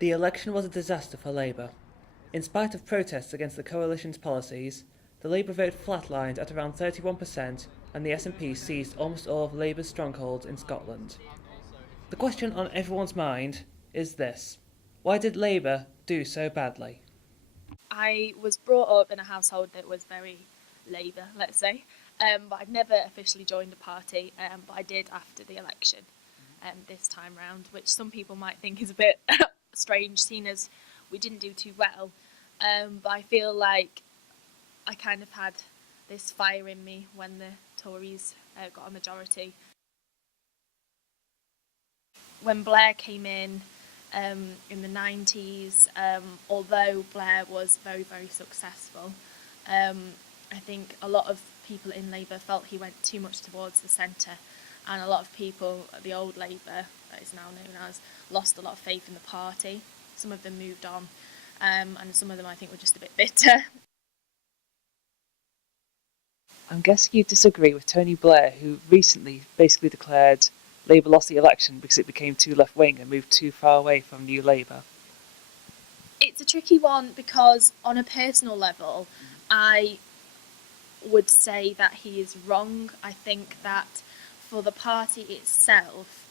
The election was a disaster for Labour. In spite of protests against the coalition's policies, the Labour vote flatlined at around 31% and the SNP seized almost all of Labour's strongholds in Scotland. The question on everyone's mind is this: why did Labour do so badly? I was brought up in a household that was very Labour, let's say, but I've never officially joined a party, but I did after the election this time round, which some people might think is a bit strange, seeing as we didn't do too well. But I feel like I kind of had this fire in me when the Tories got a majority. When Blair came in the 90s, although Blair was very, very successful, I think a lot of people in Labour felt he went too much towards the centre, and a lot of people at the old Labour, that is now known as, lost a lot of faith in the party. Some of them moved on, and some of them I think were just a bit bitter. I'm guessing you disagree with Tony Blair, who recently basically declared Labour lost the election because it became too left-wing and moved too far away from New Labour. It's a tricky one because on a personal level, I would say that he is wrong. I think that for the party itself,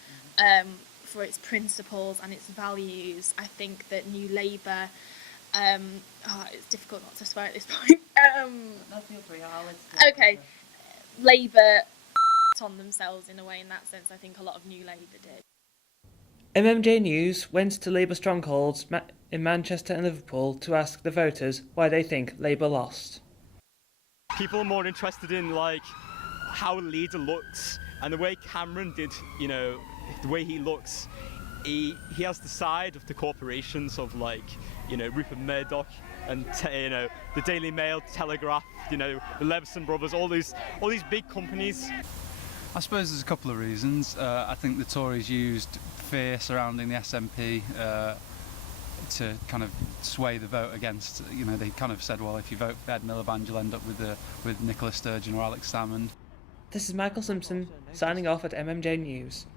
for its principles and its values, I think that New Labour, it's difficult not to swear at this point. Okay, Labour on themselves in a way. In that sense, I think a lot of New Labour did. MMJ News went to Labour strongholds in Manchester and Liverpool to ask the voters why they think Labour lost. People are more interested in how a leader looks, and the way Cameron did, the way he looks, he has the side of the corporations of Rupert Murdoch and the Daily Mail, Telegraph, the Leveson brothers, all these big companies. I suppose there's a couple of reasons. I think the Tories used fear surrounding the SNP to kind of sway the vote against. They kind of said, well, if you vote for Ed Miliband, you'll end up with Nicola Sturgeon or Alex Salmond. This is Michael Simpson signing off at MMJ News.